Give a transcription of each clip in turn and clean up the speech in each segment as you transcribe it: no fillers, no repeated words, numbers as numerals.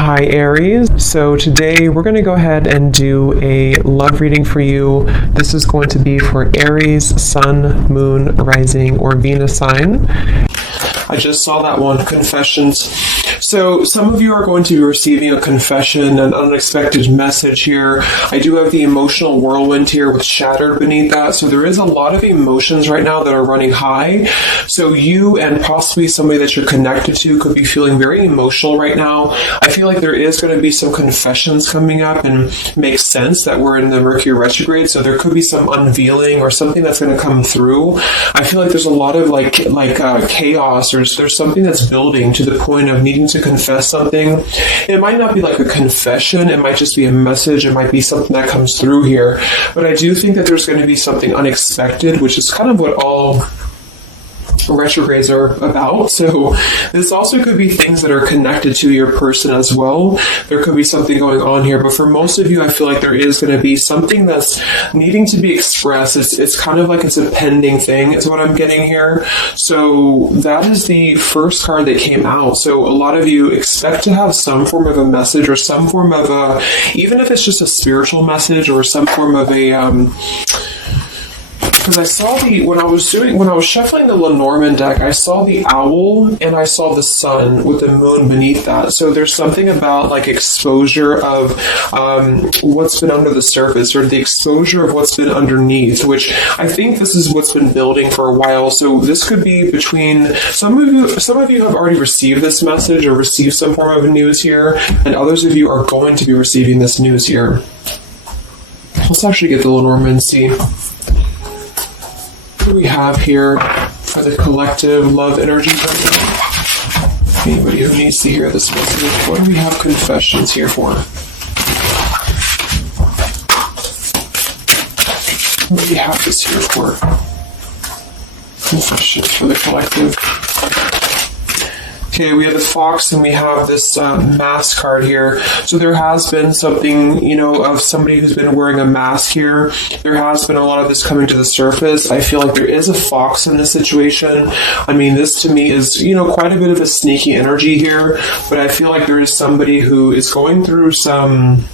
Hi Aries. So today we're going to go ahead and do a love reading for you. This is going to be for Aries, Sun, Moon, Rising, or Venus sign. I just saw that one, confessions. So some of you are going to be receiving a confession, an unexpected message here. I do have the emotional whirlwind here with shattered beneath that. So there is a lot of emotions right now that are running high. So you and possibly somebody that you're connected to could be feeling very emotional right now. I feel like there is going to be some confessions coming up, and makes sense that we're in the Mercury retrograde. So there could be some unveiling or something that's going to come through. I feel like there's a lot of chaos, or there's something that's building to the point of needing to confess something. It might not be like a confession, it might just be a message, it might be something that comes through here. But I do think that there's going to be something unexpected, which is kind of what all retrogrades are about. So this also could be things that are connected to your person as well. There could be something going on here, but for most of you, I feel like there is going to be something that's needing to be expressed. It's kind of like it's a pending thing is what I'm getting here. So that is the first card that came out. So a lot of you expect to have some form of a message, or some form of a, even if it's just a spiritual message, or some form of a because I saw when I was shuffling the Lenormand deck, I saw the owl and I saw the sun with the moon beneath that. So there's something about like exposure of what's been under the surface, or the exposure of what's been underneath, which I think this is what's been building for a while. So this could be between some of you have already received this message or received some form of news here, and others of you are going to be receiving this news here. Let's actually get the Lenormand and see what we have here for the collective love energy right now. Anybody who needs to hear this message, what do we have confessions here for? What do we have this here for? Confessions for the collective. Okay, we have the fox and we have this mask card here. So there has been something, of somebody who's been wearing a mask here. There has been a lot of this coming to the surface. I feel like there is a fox in this situation. I mean, this to me is, quite a bit of a sneaky energy here, but I feel like there is somebody who is going through some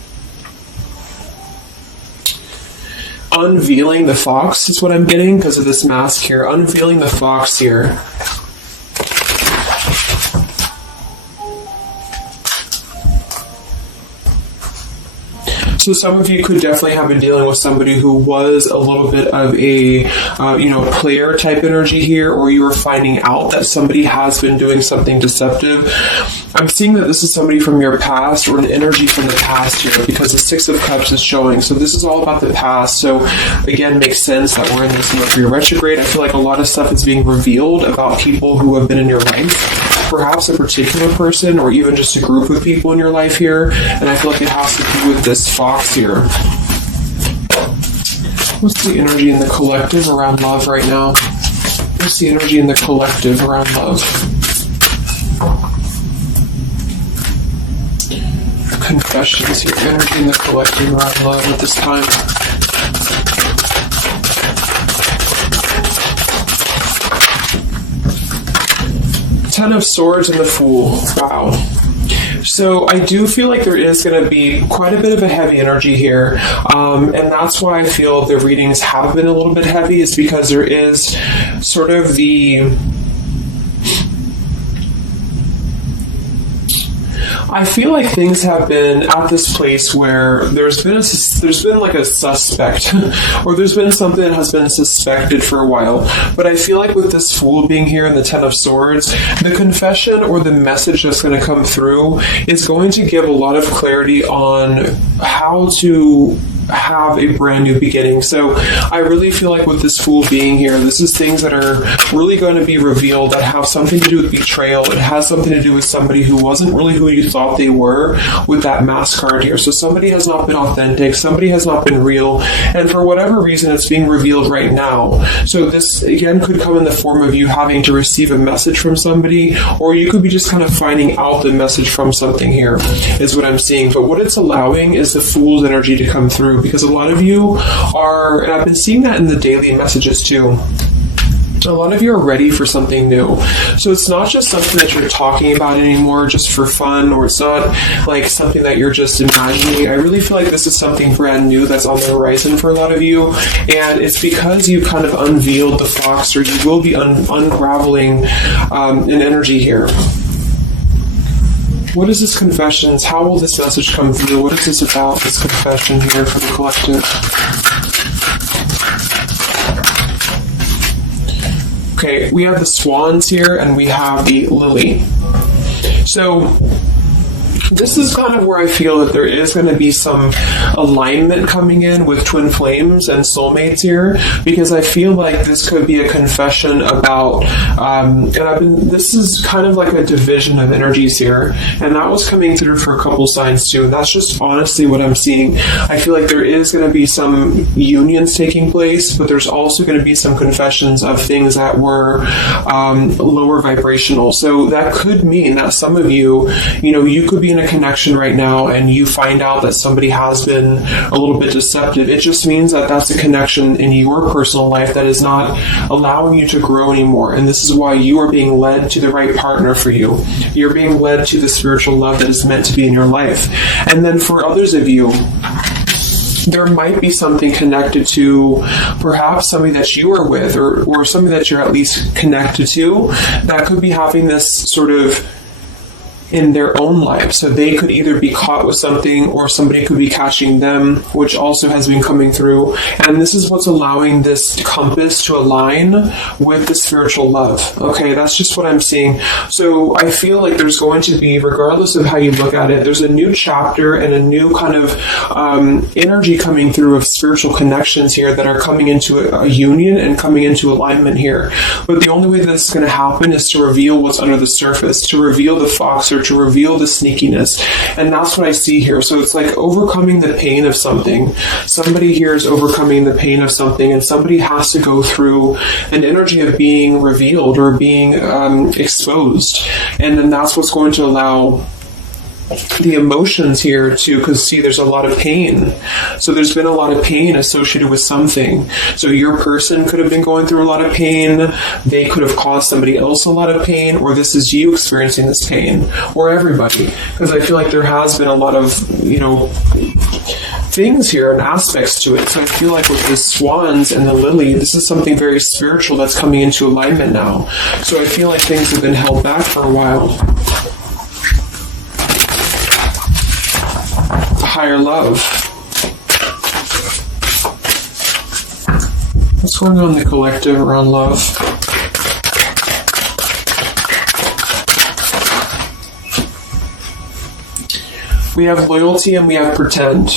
unveiling the fox is what I'm getting because of this mask here. Unveiling the fox here. So some of you could definitely have been dealing with somebody who was a little bit of a, player type energy here, or you were finding out that somebody has been doing something deceptive. I'm seeing that this is somebody from your past, or an energy from the past here, because the Six of Cups is showing. So this is all about the past. So again, makes sense that we're in this Mercury retrograde. I feel like a lot of stuff is being revealed about people who have been in your life. Perhaps a particular person, or even just a group of people in your life here, and I feel like it has to do with this fox here. What's the energy in the collective around love right now? What's the energy in the collective around love? Confessions here, energy in the collective around love at this time. Ten of Swords and the Fool. Wow. So I do feel like there is going to be quite a bit of a heavy energy here. And that's why I feel the readings have been a little bit heavy, is because there is sort of the... I feel like things have been at this place where there's been like a suspect, or there's been something that has been suspected for a while. But I feel like with this Fool being here in the Ten of Swords, the confession or the message that's going to come through is going to give a lot of clarity on how to have a brand new beginning. So I really feel like with this Fool being here, this is things that are really going to be revealed that have something to do with betrayal. It has something to do with somebody who wasn't really who you thought they were with that mask card here. So somebody has not been authentic, somebody has not been real, and for whatever reason it's being revealed right now. So this again could come in the form of you having to receive a message from somebody, or you could be just kind of finding out the message from something here, is what I'm seeing. But what it's allowing is the Fool's energy to come through, because a lot of you are, and I've been seeing that in the daily messages too, A lot of you are ready for something new. So it's not just something that you're talking about anymore just for fun, or it's not like something that you're just imagining. I really feel like this is something brand new that's on the horizon for a lot of you, and it's because you've kind of unveiled the fox, or you will be unraveling an energy here. What is this confessions? How will this message come through? What is this about, this confession here for the collective? Okay, we have the swans here, and we have the lily. So this is kind of where I feel that there is going to be some alignment coming in with twin flames and soulmates here, because I feel like this could be a confession about, this is kind of like a division of energies here, and that was coming through for a couple signs too, and that's just honestly what I'm seeing. I feel like there is going to be some unions taking place, but there's also going to be some confessions of things that were lower vibrational. So that could mean that some of you, you could be in a connection right now and you find out that somebody has been a little bit deceptive. It just means that that's a connection in your personal life that is not allowing you to grow anymore. And this is why you are being led to the right partner for you. You're being led to the spiritual love that is meant to be in your life. And then for others of you, there might be something connected to perhaps somebody that you are with, or somebody that you're at least connected to, that could be having this sort of in their own life. So they could either be caught with something, or somebody could be catching them, which also has been coming through. And this is what's allowing this compass to align with the spiritual love. Okay, that's just what I'm seeing. So I feel like there's going to be, regardless of how you look at it, there's a new chapter and a new kind of energy coming through of spiritual connections here that are coming into a union and coming into alignment here. But the only way that's going to happen is to reveal what's under the surface, to reveal the fox, or to reveal the sneakiness. And that's what I see here. So it's like overcoming the pain of something. Somebody here is overcoming the pain of something, and somebody has to go through an energy of being revealed or being exposed. And then that's what's going to allow the emotions here too, because see, there's a lot of pain. So there's been a lot of pain associated with something. So your person could have been going through a lot of pain. They could have caused somebody else a lot of pain, or this is you experiencing this pain, or everybody. Because I feel like there has been a lot of, things here and aspects to it. So I feel like with the swans and the lily, this is something very spiritual that's coming into alignment now. So I feel like things have been held back for a while. Higher love. What's going on in the collective around love? We have loyalty and we have pretend.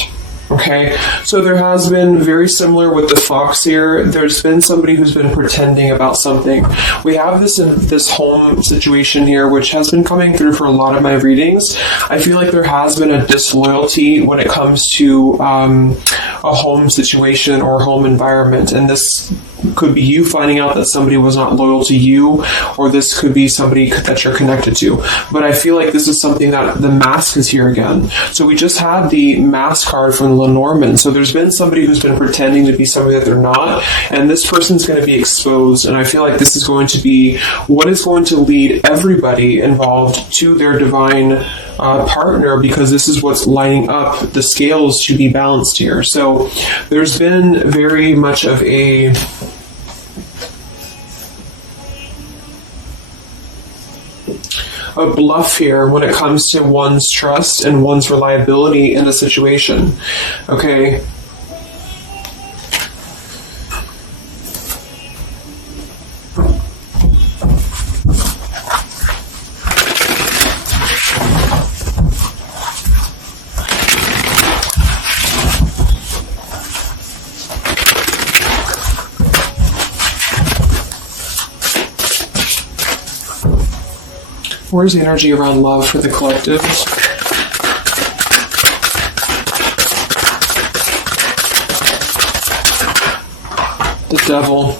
Okay, so there has been, very similar with the fox here, there's been somebody who's been pretending about something. We have this in this home situation here, which has been coming through for a lot of my readings. I feel like there has been a disloyalty when it comes to a home situation or home environment, and this could be you finding out that somebody was not loyal to you, or this could be somebody that you're connected to. But I feel like this is something that the mask is here again. So we just had the mask card from Lenormand. So there's been somebody who's been pretending to be somebody that they're not, and this person's going to be exposed. And I feel like this is going to be what is going to lead everybody involved to their divine partner, because this is what's lining up the scales to be balanced here. So there's been very much of a bluff here when it comes to one's trust and one's reliability in a situation. Okay. Where's the energy around love for the collective? The devil.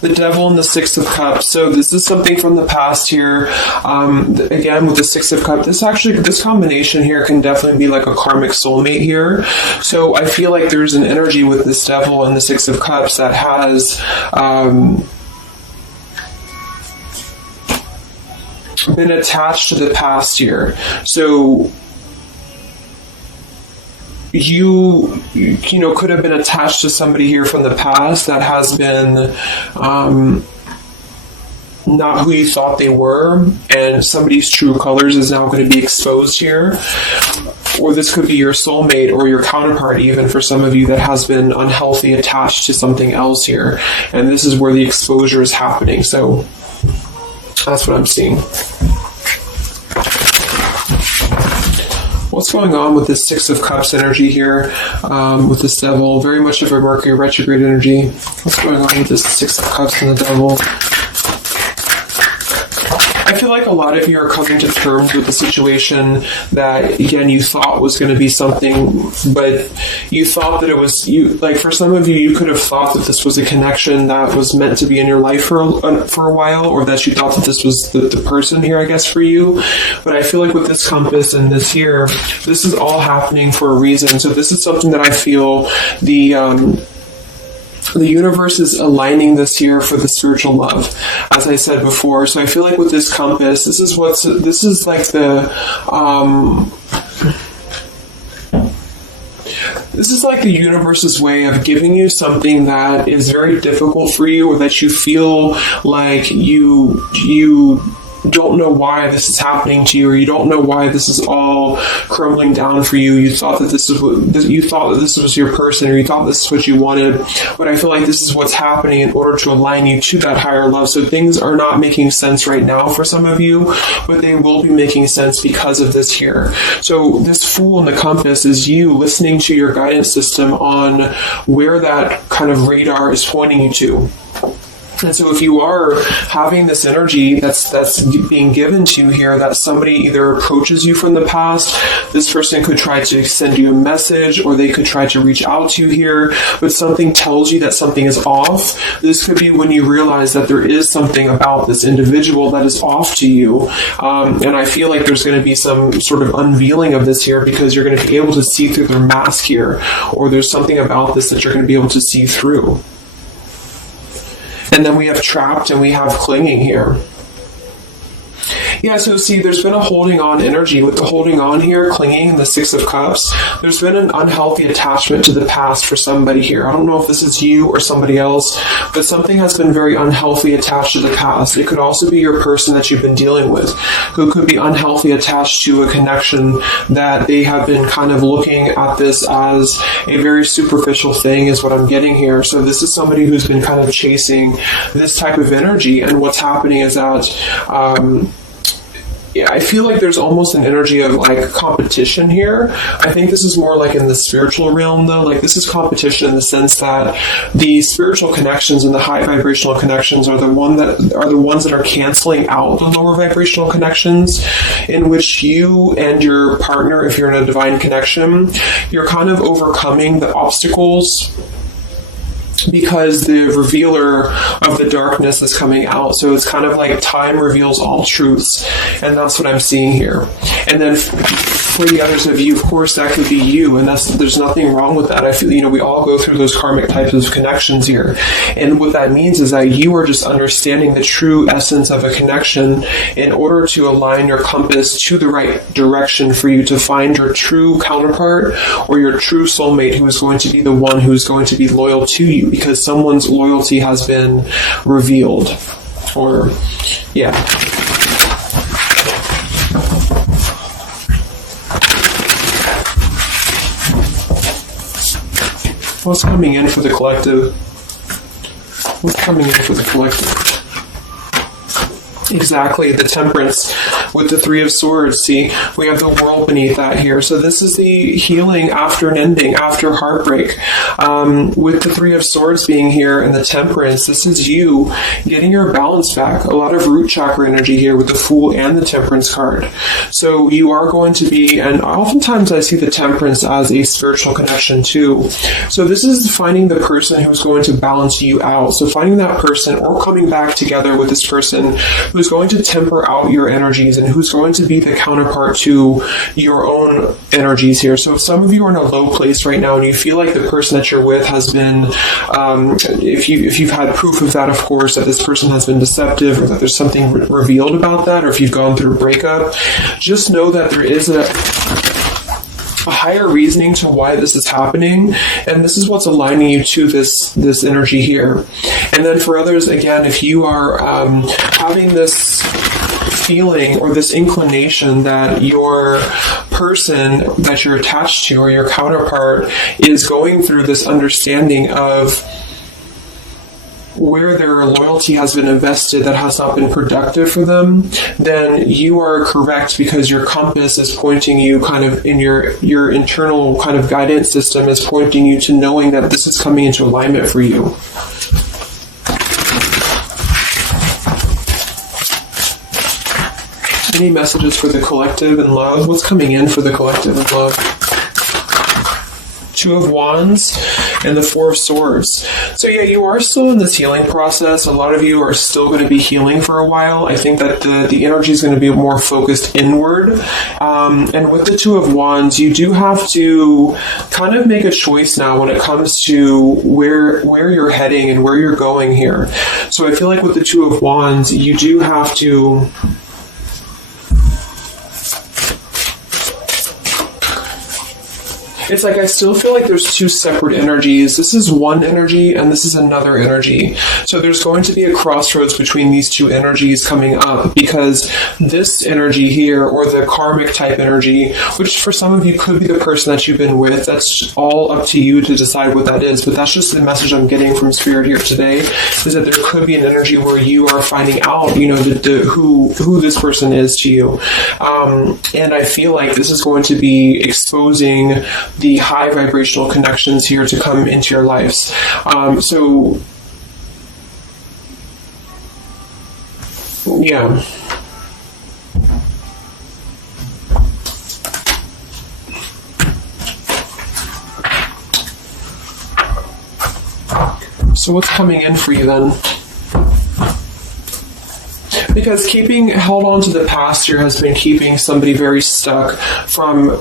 The devil and the Six of Cups. So this is something from the past here. Again, with the Six of Cups, this combination here can definitely be like a karmic soulmate here. So I feel like there's an energy with this devil and the Six of Cups that has been attached to the past here. So you know, could have been attached to somebody here from the past that has been not who you thought they were, and somebody's true colors is now going to be exposed here. Or this could be your soulmate or your counterpart, even for some of you, that has been unhealthy attached to something else here. And this is where the exposure is happening. So that's what I'm seeing. What's going on with this Six of Cups energy here, with this Devil? Very much of a Mercury retrograde energy. What's going on with this Six of Cups and the Devil? I feel like a lot of you are coming to terms with the situation that, again, you thought was going to be something, but you thought that it was, like for some of you, you could have thought that this was a connection that was meant to be in your life for a while, or that you thought that this was the person here, I guess, for you. But I feel like with this compass and this here, this is all happening for a reason. So this is something that I feel the universe is aligning this here for the spiritual love, as I said before. So I feel like with this compass, this is like the universe's way of giving you something that is very difficult for you, or that you feel like you don't know why this is happening to you, or you don't know why this is all crumbling down for you. You thought that this was your person, or you thought this is what you wanted. But I feel like this is what's happening in order to align you to that higher love. So things are not making sense right now for some of you, but they will be making sense because of this here. So this Fool in the compass is you listening to your guidance system on where that kind of radar is pointing you to. And so if you are having this energy that's being given to you here, that somebody either approaches you from the past, this person could try to send you a message, or they could try to reach out to you here, but something tells you that something is off. This could be when you realize that there is something about this individual that is off to you. And I feel like there's going to be some sort of unveiling of this here, because you're going to be able to see through their mask here, or there's something about this that you're going to be able to see through. And then we have trapped and we have clinging here. Yeah, so see, there's been a holding on energy with the holding on here, clinging, and the Six of Cups. There's been an unhealthy attachment to the past for somebody here. I don't know if this is you or somebody else, but something has been very unhealthy attached to the past. It could also be your person that you've been dealing with, who could be unhealthy attached to a connection that they have been kind of looking at this as a very superficial thing, is what I'm getting here. So this is somebody who's been kind of chasing this type of energy, and what's happening is that yeah, I feel like there's almost an energy of like competition here. I think this is more like in the spiritual realm, though. Like this is competition in the sense that the spiritual connections and the high vibrational connections are the ones that are canceling out the lower vibrational connections, in which you and your partner, if you're in a divine connection, you're kind of overcoming the obstacles, because the revealer of the darkness is coming out. So it's kind of like time reveals all truths, and that's what I'm seeing here. And then for the others of you, of course, that could be you, and there's nothing wrong with that. I feel, we all go through those karmic types of connections here, and what that means is that you are just understanding the true essence of a connection in order to align your compass to the right direction for you to find your true counterpart, or your true soulmate, who is going to be the one who's going to be loyal to you, because someone's loyalty has been revealed. Or, yeah. What's coming in for the collective? What's coming in for the collective? Exactly, the Temperance with the Three of Swords. See, we have the World beneath that here. So this is the healing after an ending, after heartbreak. With the Three of Swords being here and the Temperance, this is you getting your balance back. A lot of root chakra energy here with the Fool and the Temperance card. So you are going to be, and oftentimes I see the Temperance as a spiritual connection too. So this is finding the person who's going to balance you out. So finding that person, or coming back together with this person who's who's going to temper out your energies and who's going to be the counterpart to your own energies here. So if some of you are in a low place right now and you feel like the person that you're with has been, if you've had proof of that, of course, that this person has been deceptive or that there's something revealed about that, or if you've gone through a breakup, just know that there is a higher reasoning to why this is happening, and this is what's aligning you to this energy here. And then for others, again, if you are having this feeling or this inclination that your person that you're attached to or your counterpart is going through this understanding of where their loyalty has been invested that has not been productive for them, then you are correct, because your compass is pointing you kind of in your internal kind of guidance system is pointing you to knowing that this is coming into alignment for you. Any messages for the collective and love? What's coming in for the collective and love? Two of Wands and the Four of Swords. So yeah, you are still in this healing process. A lot of you are still going to be healing for a while. I think that the energy is going to be more focused inward. And with the Two of Wands, you do have to kind of make a choice now when it comes to where you're heading and where you're going here. So I feel like with the Two of Wands, you do have to it's like I still feel like there's two separate energies. This is one energy and this is another energy. So there's going to be a crossroads between these two energies coming up, because this energy here, or the karmic type energy, which for some of you could be the person that you've been with, that's all up to you to decide what that is. But that's just the message I'm getting from Spirit here today, is that there could be an energy where you are finding out, you know, who this person is to you. And I feel like this is going to be exposing the high vibrational connections here to come into your lives. So, yeah. So what's coming in for you then? Because held on to the past here has been keeping somebody very stuck from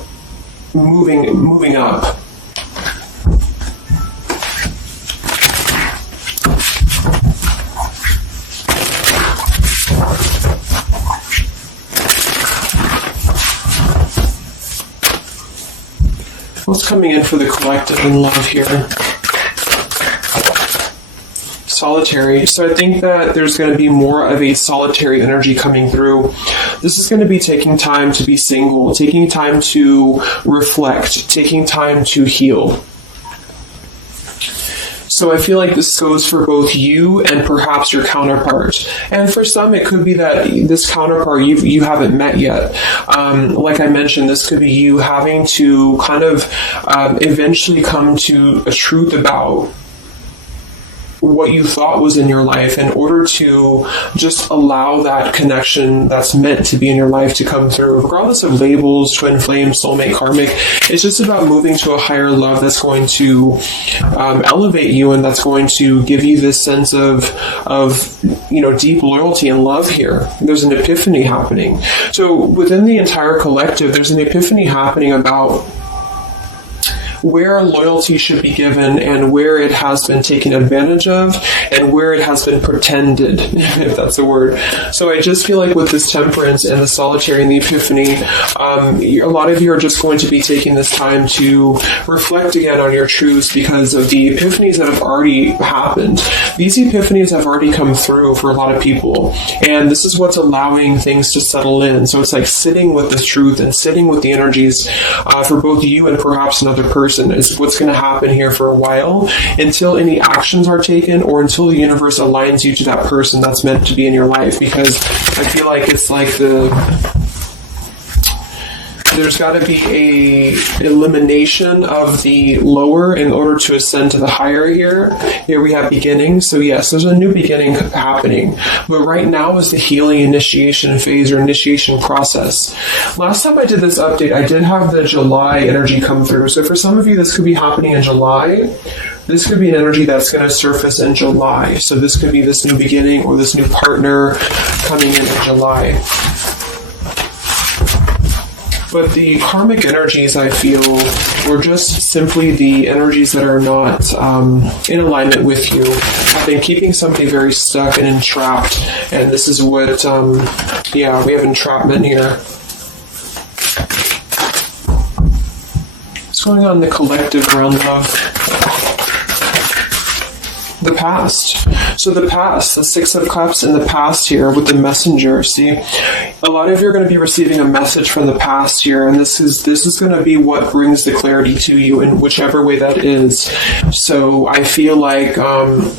moving up. What's coming in for the collective in love here? Solitary. So I think that there's going to be more of a solitary energy coming through. This is going to be taking time to be single, taking time to reflect, taking time to heal. So I feel like this goes for both you and perhaps your counterpart. And for some, it could be that this counterpart you haven't met yet. Like I mentioned, this could be you having to kind of eventually come to a truth about what you thought was in your life in order to just allow that connection that's meant to be in your life to come through, regardless of labels, twin flame, soulmate, karmic. It's just about moving to a higher love that's going to elevate you, and that's going to give you this sense of deep loyalty and love here. There's an epiphany happening. So within the entire collective, there's an epiphany happening about where loyalty should be given and where it has been taken advantage of and where it has been pretended, if that's a word. So I just feel like with this temperance and the solitary and the epiphany, a lot of you are just going to be taking this time to reflect again on your truths because of the epiphanies that have already happened. These epiphanies have already come through for a lot of people, and this is what's allowing things to settle in. So it's like sitting with this truth and sitting with the energies for both you and perhaps another person is what's going to happen here for a while, until any actions are taken or until the universe aligns you to that person that's meant to be in your life. Because I feel like it's like there's got to be a elimination of the lower in order to ascend to the higher here. Here we have beginning. So yes, there's a new beginning happening. But right now is the healing initiation phase or initiation process. Last time I did this update, I did have the July energy come through. So for some of you, this could be happening in July. This could be an energy that's going to surface in July. So this could be this new beginning or this new partner coming in July. But the karmic energies, I feel, were just simply the energies that are not in alignment with you. I've been keeping somebody very stuck and entrapped, and this is what, yeah, we have entrapment here. What's going on in the collective realm of the past? So the past, the Six of Cups in the past here with the messenger. See, a lot of you are going to be receiving a message from the past here, and this is going to be what brings the clarity to you in whichever way that is. So I feel like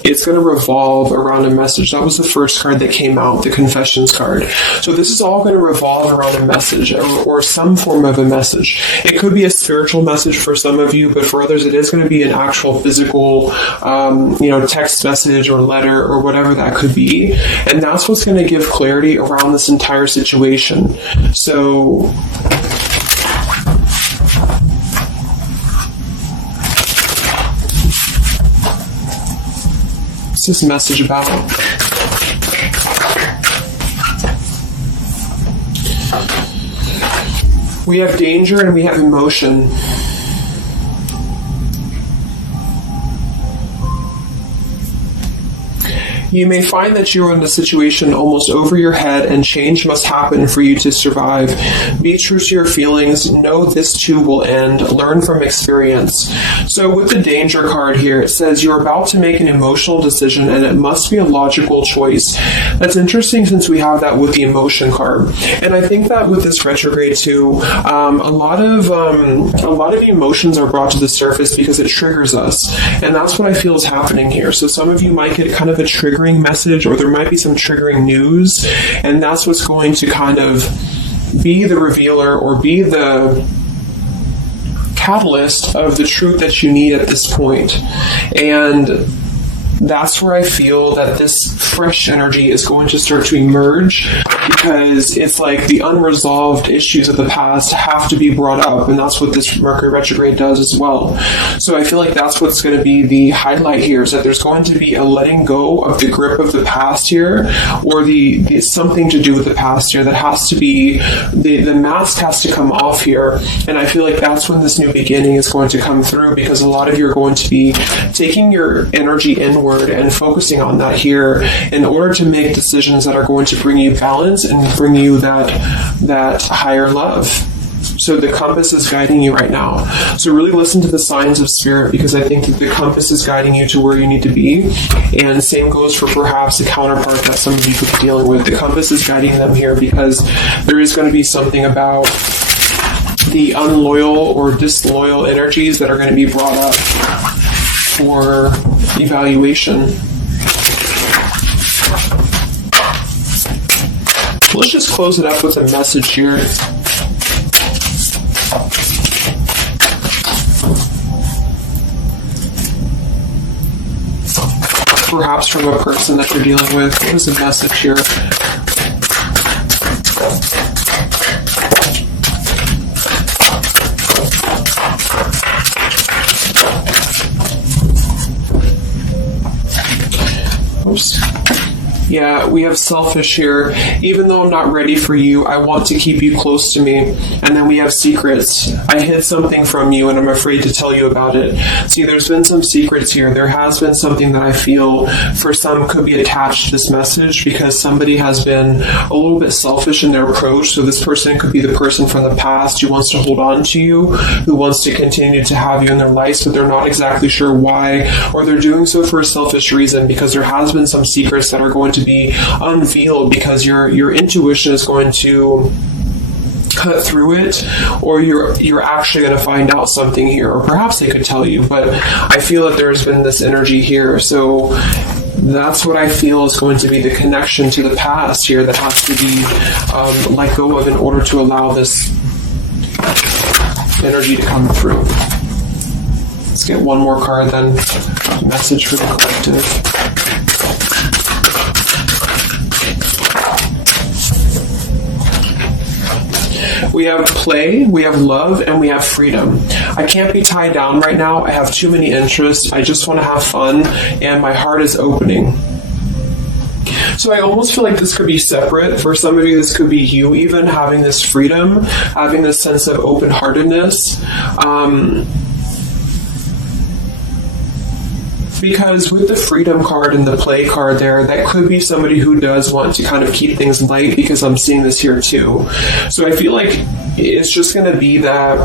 it's going to revolve around a message. That was the first card that came out, the Confessions card. So this is all going to revolve around a message or some form of a message. It could be a spiritual message for some of you, but for others it is going to be an actual physical, text message or letter or whatever that could be. And that's what's going to give clarity around this entire situation. So what's this message about? We have danger and we have emotion. You may find that you are in a situation almost over your head and change must happen for you to survive. Be true to your feelings. Know this too will end. Learn from experience. So with the danger card here, it says you're about to make an emotional decision and it must be a logical choice. That's interesting since we have that with the emotion card. And I think that with this retrograde too, a lot of emotions are brought to the surface because it triggers us. And that's what I feel is happening here. So some of you might get kind of a triggering message, or there might be some triggering news, and that's what's going to kind of be the revealer or be the catalyst of the truth that you need at this point. And that's where I feel that this fresh energy is going to start to emerge, because it's like the unresolved issues of the past have to be brought up, and that's what this Mercury retrograde does as well. So I feel like that's what's going to be the highlight here, is that there's going to be a letting go of the grip of the past here, or the something to do with the past here that has to be, the mask has to come off here. And I feel like that's when this new beginning is going to come through, because a lot of you are going to be taking your energy inward and focusing on that here in order to make decisions that are going to bring you balance and bring you that higher love. So the compass is guiding you right now. So really listen to the signs of spirit, because I think that the compass is guiding you to where you need to be. And same goes for perhaps a counterpart that some of you could be dealing with. The compass is guiding them here because there is going to be something about the unloyal or disloyal energies that are going to be brought up for evaluation. Let's just close it up with a message here. Perhaps from a person that you're dealing with. What is the message here? Oops. Yeah, we have selfish here. Even though I'm not ready for you, I want to keep you close to me. And then we have secrets. I hid something from you and I'm afraid to tell you about it. See, there's been some secrets here. There has been something that I feel for some could be attached to this message, because somebody has been a little bit selfish in their approach. So this person could be the person from the past who wants to hold on to you, who wants to continue to have you in their life, but they're not exactly sure why, or they're doing so for a selfish reason, because there has been some secrets that are going to be unveiled, because your intuition is going to cut through it, or you're actually going to find out something here, or perhaps they could tell you, but I feel that there's been this energy here. So that's what I feel is going to be the connection to the past here that has to be let go of in order to allow this energy to come through. Let's get one more card then. Message for the collective. We have play, we have love, and we have freedom. I can't be tied down right now. I have too many interests. I just want to have fun, and my heart is opening. So I almost feel like this could be separate. For some of you, this could be you even having this freedom, having this sense of open-heartedness. Because with the freedom card and the play card there, that could be somebody who does want to kind of keep things light, because I'm seeing this here too. So I feel like it's just going to be that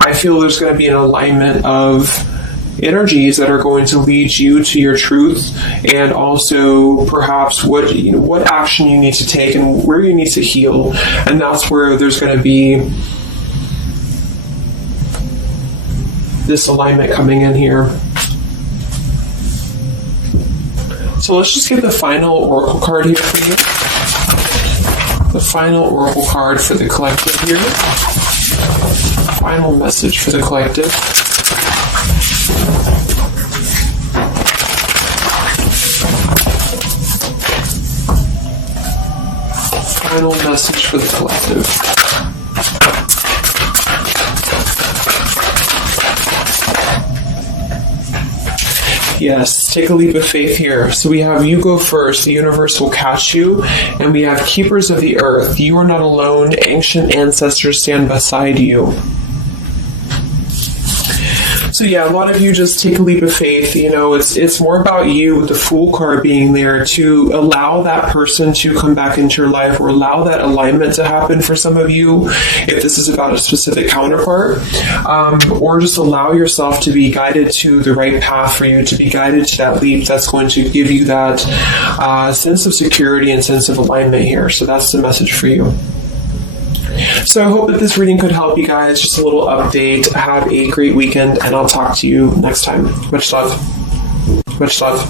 I feel there's going to be an alignment of energies that are going to lead you to your truth, and also perhaps what action you need to take and where you need to heal. And that's where there's going to be this alignment coming in here. So let's just get the final oracle card here for you. The final oracle card for the collective here. Final message for the collective. Final message for the collective. Yes, take a leap of faith here. So we have you go first, the universe will catch you. And we have keepers of the earth. You are not alone. Ancient ancestors stand beside you. So yeah, a lot of you just take a leap of faith. It's more about you with the Fool card being there to allow that person to come back into your life, or allow that alignment to happen for some of you, if this is about a specific counterpart, or just allow yourself to be guided to the right path for you, to be guided to that leap that's going to give you that sense of security and sense of alignment here. So that's the message for you. So I hope that this reading could help you guys. Just a little update. Have a great weekend, and I'll talk to you next time. Much love. Much love.